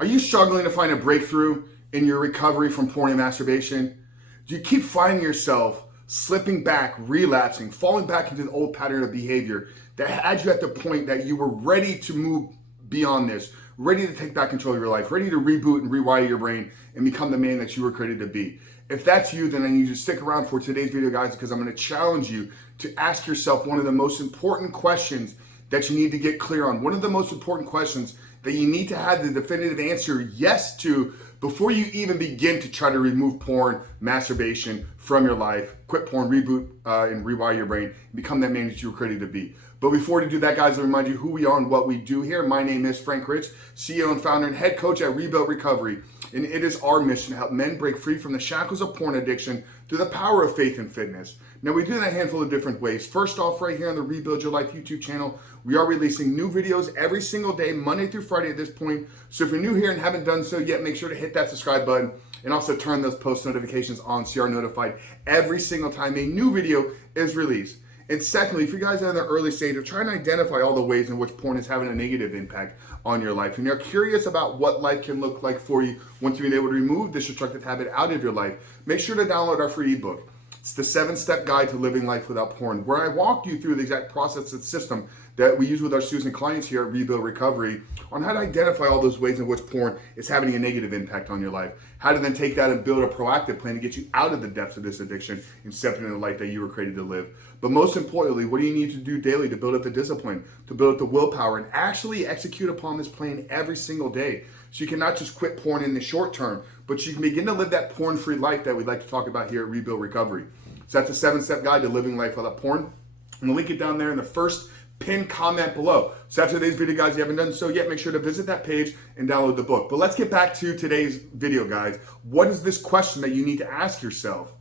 Are you struggling to find a breakthrough in your recovery from porn and masturbation? Do you keep finding yourself slipping back, relapsing, falling back into an old pattern of behavior that had you at the point that you were ready to move beyond this, ready to take back control of your life, ready to reboot and rewire your brain and become the man that you were created to be? If that's you, then I need you to stick around for today's video, guys, because I'm going to challenge you to ask yourself one of the most important questions that you need to get clear on. One of the most important questions that you need to have the definitive answer yes to before you even begin to try to remove porn, masturbation from your life, quit porn, reboot, and rewire your brain, and become that man that you were created to be. But before we do that, guys, I'll remind you who we are and what we do here. My name is Frank Rich, CEO and founder and head coach at Rebuild Recovery. And it is our mission to help men break free from the shackles of porn addiction through the power of faith and fitness. Now, we do that a handful of different ways. First off, right here on the Rebuild Your Life YouTube channel, we are releasing new videos every single day, Monday through Friday at this point. So if you're new here and haven't done so yet, make sure to hit that subscribe button and also turn those post notifications on so you are notified every single time a new video is released. And secondly, if you guys are in the early stage of trying to identify all the ways in which porn is having a negative impact on your life, and you're curious about what life can look like for you once you've been able to remove this destructive habit out of your life, make sure to download our free ebook. It's the 7-step guide to living life without porn, where I walk you through the exact process and system that we use with our students and clients here at Rebuild Recovery on how to identify all those ways in which porn is having a negative impact on your life, how to then take that and build a proactive plan to get you out of the depths of this addiction and step into the life that you were created to live. But most importantly, what do you need to do daily to build up the discipline, to build up the willpower, and actually execute upon this plan every single day? So you can not just quit porn in the short term, but you can begin to live that porn-free life that we'd like to talk about here at Rebuild Recovery. So that's a 7-step guide to living life without porn. I'm gonna link it down there in the first pinned comment below. So after today's video, guys, if you haven't done so yet, make sure to visit that page and download the book. But let's get back to today's video, guys. What is this question that you need to ask yourself?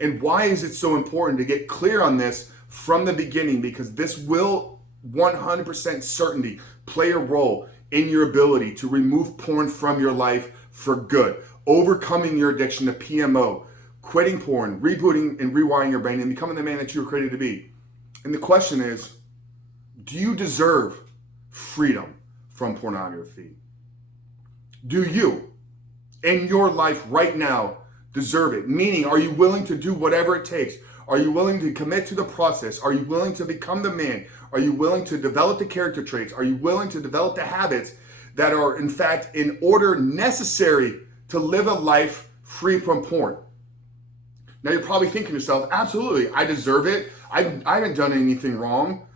And why is it so important to get clear on this from the beginning? Because this will 100% certainty play a role in your ability to remove porn from your life for good, overcoming your addiction to PMO, quitting porn, rebooting and rewiring your brain, and becoming the man that you were created to be. And the question is, do you deserve freedom from pornography? Do you, in your life right now, deserve it? Meaning, are you willing to do whatever it takes? Are you willing to commit to the process? Are you willing to become the man? Are you willing to develop the character traits? Are you willing to develop the habits that are, in fact, in order necessary to live a life free from porn? Now, you're probably thinking to yourself, absolutely, I deserve it. I haven't done anything wrong.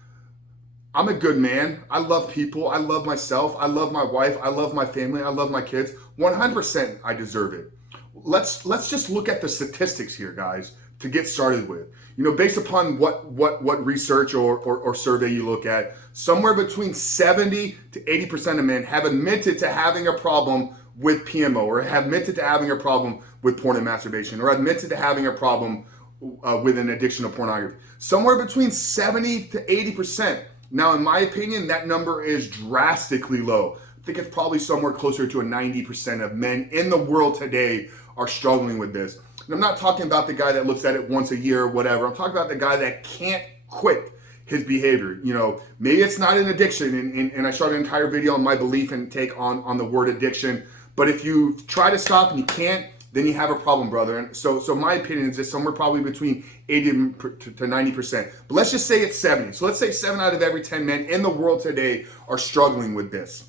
I'm a good man. I love people. I love myself. I love my wife. I love my family. I love my kids. 100% I deserve it. Let's just look at the statistics here, guys, to get started with. You know, based upon what research or survey you look at, somewhere between 70 to 80% of men have admitted to having a problem with PMO, or have admitted to having a problem with porn and masturbation, or admitted to having a problem with an addiction to pornography. Somewhere between 70 to 80%. Now, in my opinion, that number is drastically low. I think it's probably somewhere closer to a 90% of men in the world today are struggling with this. And I'm not talking about the guy that looks at it once a year or whatever. I'm talking about the guy that can't quit his behavior. You know, maybe it's not an addiction, and I started an entire video on my belief and take on the word addiction. But if you try to stop and you can't, then you have a problem, brother. And so my opinion is that somewhere probably between 80 to 90%. But let's just say it's 70. So let's say 7 out of every 10 men in the world today are struggling with this.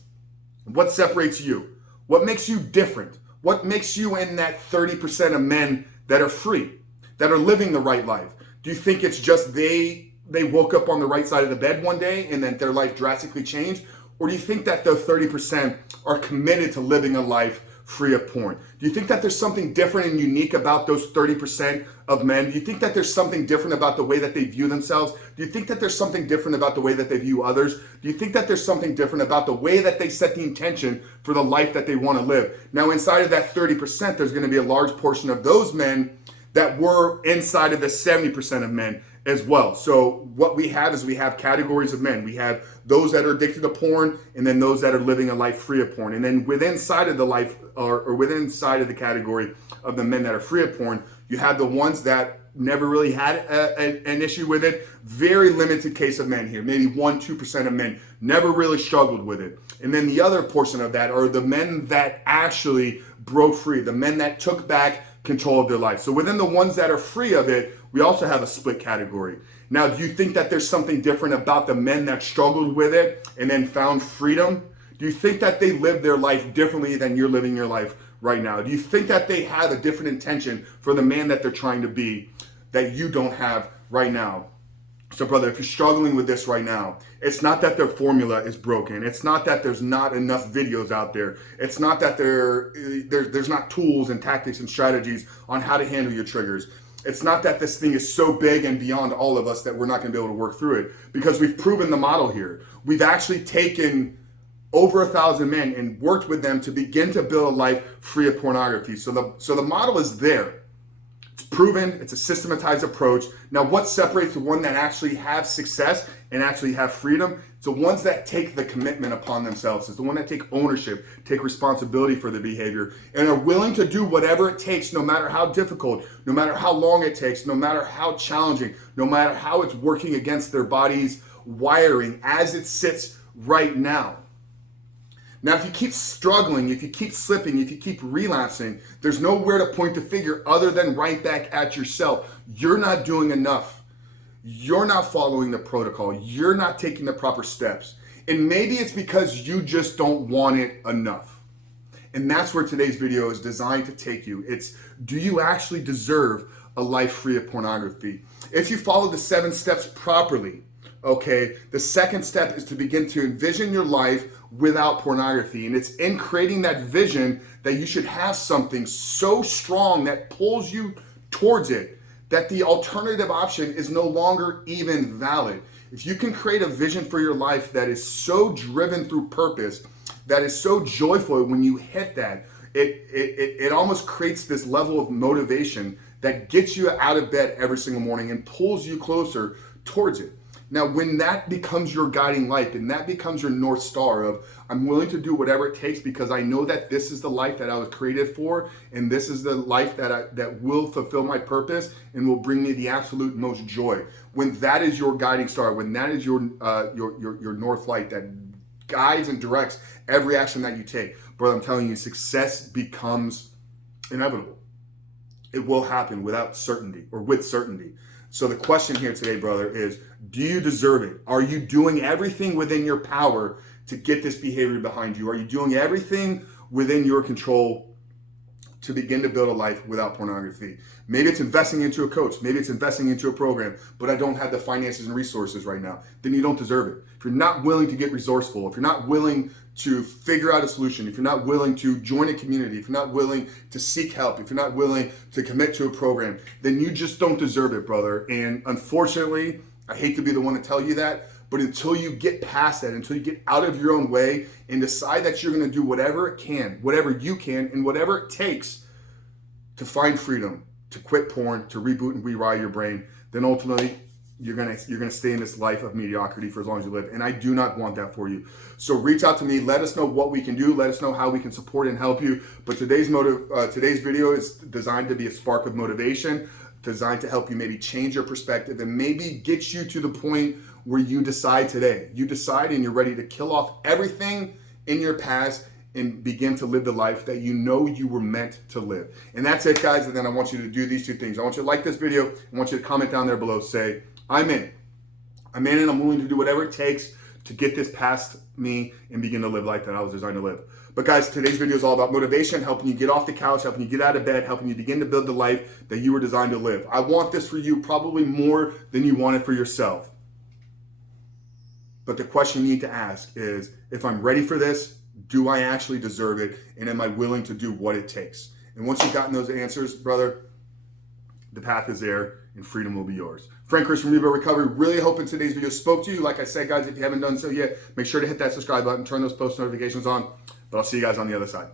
What separates you? What makes you different? What makes you in that 30% of men that are free, that are living the right life? Do you think it's just they woke up on the right side of the bed one day and then their life drastically changed? Or do you think that the 30% are committed to living a life free of porn? Do you think that there's something different and unique about those 30% of men? Do you think that there's something different about the way that they view themselves? Do you think that there's something different about the way that they view others? Do you think that there's something different about the way that they set the intention for the life that they want to live? Now, inside of that 30%, there's going to be a large portion of those men that were inside of the 70% of men as well. So what we have is we have categories of men. We have those that are addicted to porn, and then those that are living a life free of porn. And then within side of the life, or within side of the category of the men that are free of porn, you have the ones that never really had an issue with it. Very limited case of men here. Maybe 1-2% of men never really struggled with it. And then the other portion of that are the men that actually broke free, the men that took back control of their life. So within the ones that are free of it, we also have a split category. Now, do you think that there's something different about the men that struggled with it and then found freedom? Do you think that they lived their life differently than you're living your life right now? Do you think that they have a different intention for the man that they're trying to be that you don't have right now? So brother, if you're struggling with this right now, it's not that their formula is broken. It's not that there's not enough videos out there. It's not that there's not tools and tactics and strategies on how to handle your triggers. It's not that this thing is so big and beyond all of us that we're not going to be able to work through it, because we've proven the model here. We've actually taken over 1,000 men and worked with them to begin to build a life free of pornography. So the model is there. It's proven. It's a systematized approach. Now, what separates the one that actually have success and actually have freedom? It's the ones that take the commitment upon themselves. It's the one that take ownership, take responsibility for their behavior, and are willing to do whatever it takes, no matter how difficult, no matter how long it takes, no matter how challenging, no matter how it's working against their body's wiring as it sits right now. Now, if you keep struggling, if you keep slipping, if you keep relapsing, there's nowhere to point the finger other than right back at yourself. You're not doing enough. You're not following the protocol. You're not taking the proper steps. And maybe it's because you just don't want it enough. And that's where today's video is designed to take you. It's, do you actually deserve a life free of pornography? If you follow the 7 steps properly, okay, the second step is to begin to envision your life without pornography. And it's in creating that vision that you should have something so strong that pulls you towards it, that the alternative option is no longer even valid. If you can create a vision for your life that is so driven through purpose, that is so joyful when you hit that, it almost creates this level of motivation that gets you out of bed every single morning and pulls you closer towards it. Now, when that becomes your guiding light and that becomes your North Star of, I'm willing to do whatever it takes because I know that this is the life that I was created for, and this is the life that will fulfill my purpose and will bring me the absolute most joy. When that is your guiding star, when that is your North Light that guides and directs every action that you take, brother, I'm telling you, success becomes inevitable. It will happen without certainty or with certainty. So the question here today, brother, is, do you deserve it? Are you doing everything within your power to get this behavior behind you? Are you doing everything within your control to begin to build a life without pornography? Maybe it's investing into a coach. Maybe it's investing into a program, but I don't have the finances and resources right now. Then you don't deserve it. If you're not willing to get resourceful, if you're not willing to figure out a solution, if you're not willing to join a community, if you're not willing to seek help, if you're not willing to commit to a program, then you just don't deserve it, brother. And unfortunately, I hate to be the one to tell you that, but until you get past that, until you get out of your own way and decide that you're going to do whatever you can, and whatever it takes to find freedom, to quit porn, to reboot and rewire your brain, then ultimately you're gonna stay in this life of mediocrity for as long as you live. And I do not want that for you. So reach out to me. Let us know what we can do. Let us know how we can support and help you. But today's video is designed to be a spark of motivation, designed to help you maybe change your perspective and maybe get you to the point where you decide today. You decide and you're ready to kill off everything in your past and begin to live the life that you know you were meant to live. And that's it, guys. And then I want you to do these 2 things. I want you to like this video. I want you to comment down there below. Say, I'm in and I'm willing to do whatever it takes to get this past me and begin to live life that I was designed to live. But guys, today's video is all about motivation, helping you get off the couch, helping you get out of bed, helping you begin to build the life that you were designed to live. I want this for you probably more than you want it for yourself. But the question you need to ask is, if I'm ready for this, do I actually deserve it? And am I willing to do what it takes? And once you've gotten those answers, brother, the path is there and freedom will be yours. Frank Chris from Reboot Recovery. Really hoping today's video spoke to you. Like I said, guys, if you haven't done so yet, make sure to hit that subscribe button, turn those post notifications on. But I'll see you guys on the other side.